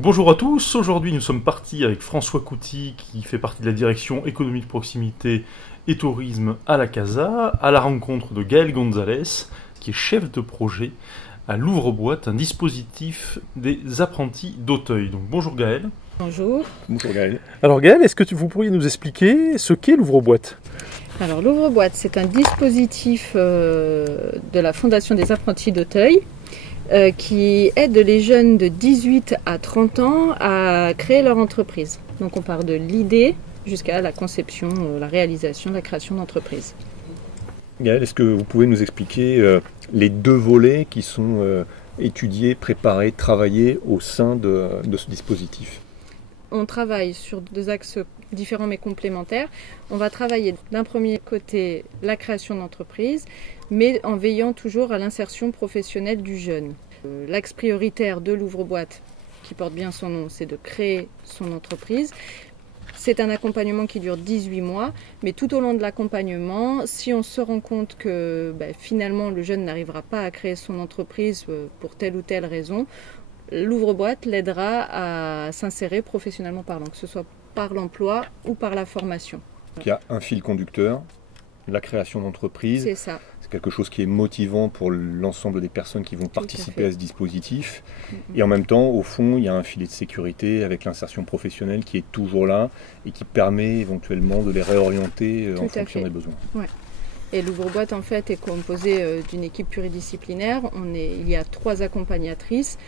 Donc bonjour à tous, aujourd'hui nous sommes partis avec François Couty qui fait partie de la direction économie de proximité et tourisme à la Casa, à la rencontre de Gaël Gonzalez qui est chef de projet à l'Ouvre-Boîte, un dispositif des apprentis d'Auteuil. Donc bonjour Gaël. Bonjour. Bonjour Gaël. Alors Gaël, est-ce que vous pourriez nous expliquer ce qu'est l'Ouvre-Boîte ? Alors l'Ouvre-Boîte, c'est un dispositif de la Fondation des apprentis d'Auteuil qui aide les jeunes de 18 à 30 ans à créer leur entreprise. Donc on part de l'idée jusqu'à la conception, la réalisation, la création d'entreprise. Gaël, est-ce que vous pouvez nous expliquer les deux volets qui sont étudiés, préparés, travaillés au sein de ce dispositif ? On travaille sur deux axes différents mais complémentaires. On va travailler d'un premier côté la création d'entreprise, mais en veillant toujours à l'insertion professionnelle du jeune. L'axe prioritaire de l'Ouvre-Boîte, qui porte bien son nom, c'est de créer son entreprise. C'est un accompagnement qui dure 18 mois, mais tout au long de l'accompagnement, si on se rend compte que finalement le jeune n'arrivera pas à créer son entreprise pour telle ou telle raison, l'Ouvre-Boîte l'aidera à s'insérer professionnellement parlant, que ce soit par l'emploi ou par la formation. Il y a un fil conducteur, la création d'entreprise. C'est ça. C'est quelque chose qui est motivant pour l'ensemble des personnes qui vont participer à ce dispositif. Et en même temps, au fond, il y a un filet de sécurité avec l'insertion professionnelle qui est toujours là et qui permet éventuellement de les réorienter en fonction des besoins. Ouais. Et l'Ouvre-Boîte en fait est composée d'une équipe pluridisciplinaire. Il y a 3 accompagnatrices.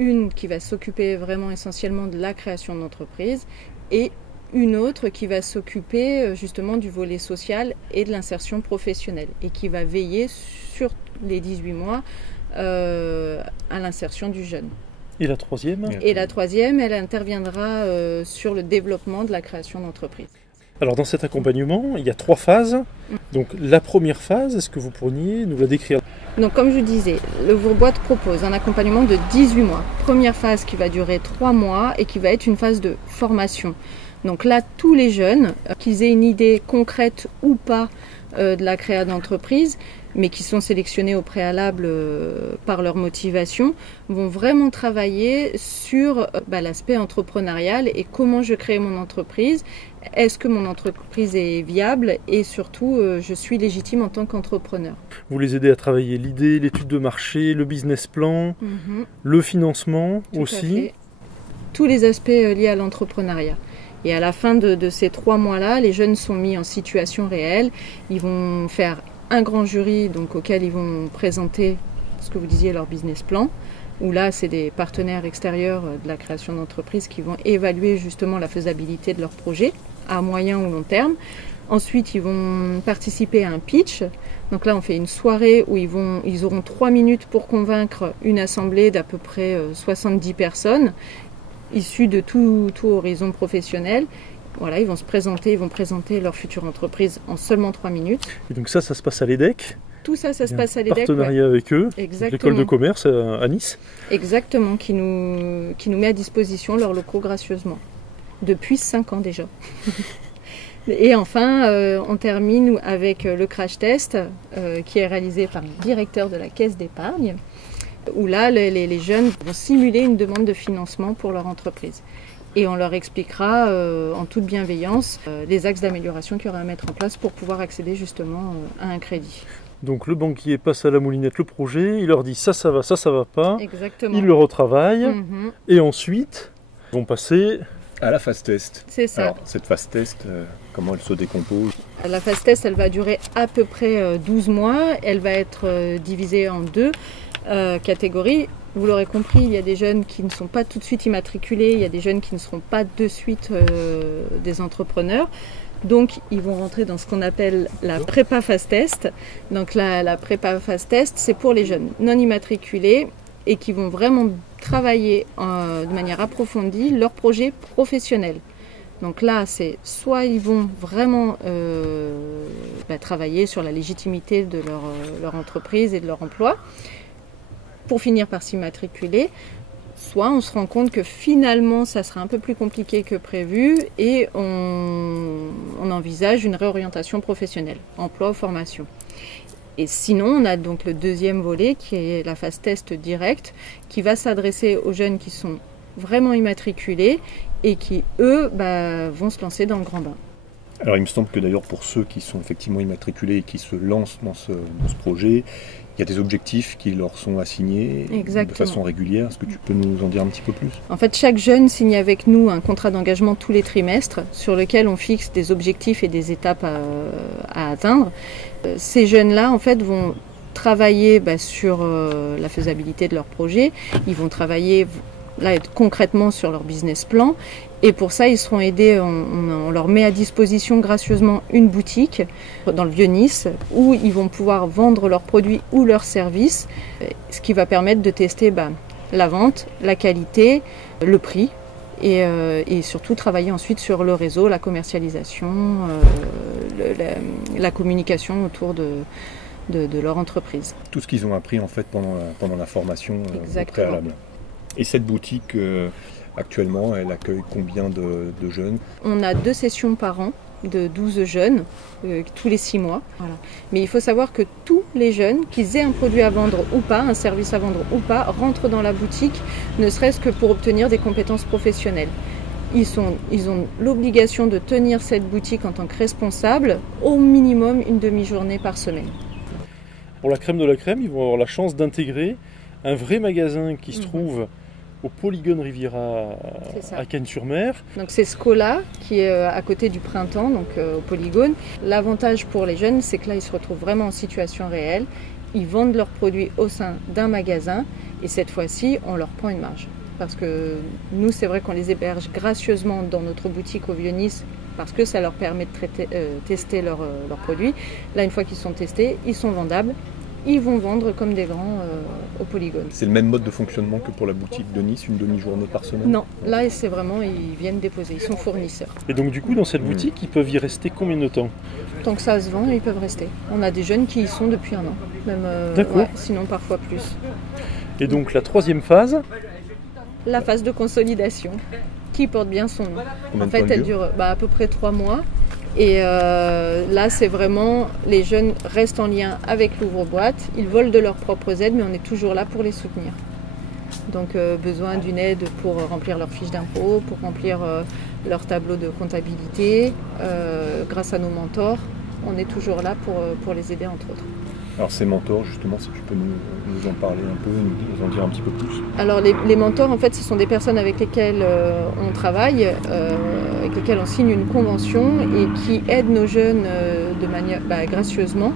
Une qui va s'occuper vraiment essentiellement de la création d'entreprise et une autre qui va s'occuper justement du volet social et de l'insertion professionnelle et qui va veiller sur les 18 mois à l'insertion du jeune. Et la troisième ? Et la troisième, elle interviendra sur le développement de la création d'entreprise. Alors dans cet accompagnement, il y a 3 phases. Donc la première phase, est-ce que vous pourriez nous la décrire ? Donc comme je disais, l'Ouvre-Boîte propose un accompagnement de 18 mois. Première phase qui va durer 3 mois et qui va être une phase de formation. Donc là, tous les jeunes, qu'ils aient une idée concrète ou pas de la création d'entreprise, mais qui sont sélectionnés au préalable par leur motivation, vont vraiment travailler sur l'aspect entrepreneurial et comment je crée mon entreprise. Est-ce que mon entreprise est viable et surtout je suis légitime en tant qu'entrepreneur. Vous les aidez à travailler l'idée, l'étude de marché, le business plan, le financement aussi. Tous les aspects liés à l'entrepreneuriat. Et à la fin de ces 3 mois-là, les jeunes sont mis en situation réelle. Ils vont faire un grand jury auquel ils vont présenter ce que vous disiez, leur business plan. Où là, c'est des partenaires extérieurs de la création d'entreprise qui vont évaluer justement la faisabilité de leur projet à moyen ou long terme. Ensuite, ils vont participer à un pitch. Donc là, on fait une soirée où ils auront 3 minutes pour convaincre une assemblée d'à peu près 70 personnes issus de tout horizon professionnel. Voilà, ils vont présenter leur future entreprise en seulement 3 minutes. Et donc ça se passe à l'EDEC. Tout ça se passe à l'EDEC. Partenariat avec eux, l'école de commerce à Nice. Exactement, qui nous met à disposition leurs locaux gracieusement. Depuis 5 ans déjà. Et enfin, on termine avec le crash test qui est réalisé par le directeur de la caisse d'épargne, où là, les jeunes vont simuler une demande de financement pour leur entreprise. Et on leur expliquera en toute bienveillance les axes d'amélioration qu'il y aura à mettre en place pour pouvoir accéder justement à un crédit. Donc le banquier passe à la moulinette le projet, il leur dit ça va pas. Exactement. Il le retravaille et ensuite ils vont passer à la phase test. C'est ça. Alors cette phase test, comment elle se décompose ? La phase test, elle va durer à peu près 12 mois. Elle va être divisée en 2 catégories. Vous l'aurez compris, il y a des jeunes qui ne sont pas tout de suite immatriculés, il y a des jeunes qui ne seront pas de suite des entrepreneurs. Donc, ils vont rentrer dans ce qu'on appelle la prépa phase test. Donc, la prépa phase test, c'est pour les jeunes non immatriculés et qui vont vraiment travailler de manière approfondie leur projet professionnel. Donc là, c'est soit ils vont vraiment travailler sur la légitimité de leur entreprise et de leur emploi pour finir par s'immatriculer, soit on se rend compte que finalement ça sera un peu plus compliqué que prévu et on envisage une réorientation professionnelle, emploi ou formation. Et sinon, on a donc le deuxième volet qui est la phase test directe qui va s'adresser aux jeunes qui sont vraiment immatriculés et qui, eux, vont se lancer dans le grand bain. Alors il me semble que d'ailleurs pour ceux qui sont effectivement immatriculés et qui se lancent dans ce projet, il y a des objectifs qui leur sont assignés de façon régulière. Est-ce que tu peux nous en dire un petit peu plus ? En fait, chaque jeune signe avec nous un contrat d'engagement tous les trimestres sur lequel on fixe des objectifs et des étapes à atteindre. Ces jeunes-là, en fait, vont travailler sur la faisabilité de leur projet. Ils vont travailler concrètement sur leur business plan. Et pour ça, ils seront aidés, on leur met à disposition gracieusement une boutique dans le Vieux-Nice où ils vont pouvoir vendre leurs produits ou leurs services, ce qui va permettre de tester la vente, la qualité, le prix et surtout travailler ensuite sur le réseau, la commercialisation, la communication autour de leur entreprise. Tout ce qu'ils ont appris en fait pendant la formation préalable. Et cette boutique... Actuellement, elle accueille combien de jeunes ? On a 2 sessions par an de 12 jeunes, tous les 6 mois. Voilà. Mais il faut savoir que tous les jeunes, qu'ils aient un produit à vendre ou pas, un service à vendre ou pas, rentrent dans la boutique, ne serait-ce que pour obtenir des compétences professionnelles. Ils ont l'obligation de tenir cette boutique en tant que responsable, au minimum une demi-journée par semaine. Pour la crème de la crème, ils vont avoir la chance d'intégrer un vrai magasin qui se trouve au Polygone Riviera à Cannes-sur-Mer. Donc c'est Scola qui est à côté du Printemps, donc au Polygone. L'avantage pour les jeunes, c'est que là ils se retrouvent vraiment en situation réelle. Ils vendent leurs produits au sein d'un magasin et cette fois-ci on leur prend une marge. Parce que nous c'est vrai qu'on les héberge gracieusement dans notre boutique au Vieux-Nice parce que ça leur permet de tester leurs produits. Là une fois qu'ils sont testés, ils sont vendables. Ils vont vendre comme des grands au Polygone. C'est le même mode de fonctionnement que pour la boutique de Nice, une demi-journée par semaine ? Non, là c'est vraiment, ils viennent déposer, ils sont fournisseurs. Et donc du coup, dans cette boutique, ils peuvent y rester combien de temps ? Tant que ça se vend, ils peuvent rester. On a des jeunes qui y sont depuis 1 an, même sinon parfois plus. Et donc la 3e phase ? La phase de consolidation, qui porte bien son nom. Combien en fait, elle dure à peu près 3 mois. Et là, c'est vraiment, les jeunes restent en lien avec l'ouvre-boîte, ils volent de leurs propres aides, mais on est toujours là pour les soutenir. Donc, besoin d'une aide pour remplir leurs fiches d'impôt, pour remplir leur tableau de comptabilité, grâce à nos mentors, on est toujours là pour les aider, entre autres. Alors ces mentors, justement, si tu peux nous en parler un peu, nous en dire un petit peu plus. Alors les mentors, en fait, ce sont des personnes avec lesquelles on travaille, avec lesquelles on signe une convention et qui aident nos jeunes de manière gracieusement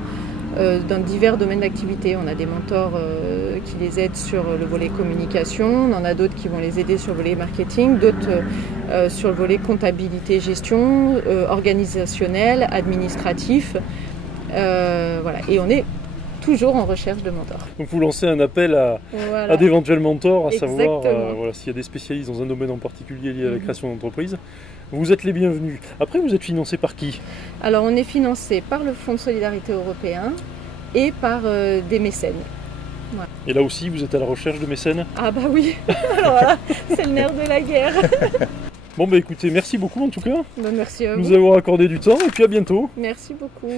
dans divers domaines d'activité. On a des mentors qui les aident sur le volet communication, on en a d'autres qui vont les aider sur le volet marketing, d'autres sur le volet comptabilité, gestion, organisationnel, administratif. Voilà. Et on est toujours en recherche de mentors. Donc vous lancez un appel à d'éventuels mentors, à savoir s'il y a des spécialistes dans un domaine en particulier lié à la création d'entreprise. Vous êtes les bienvenus. Après, vous êtes financé par qui ? Alors on est financé par le Fonds de solidarité européen et par des mécènes. Voilà. Et là aussi, vous êtes à la recherche de mécènes ? Ah bah oui, alors voilà, c'est le nerf de la guerre. Bon bah écoutez, merci beaucoup en tout cas. Merci à vous. Nous avoir accordé du temps et puis à bientôt. Merci beaucoup.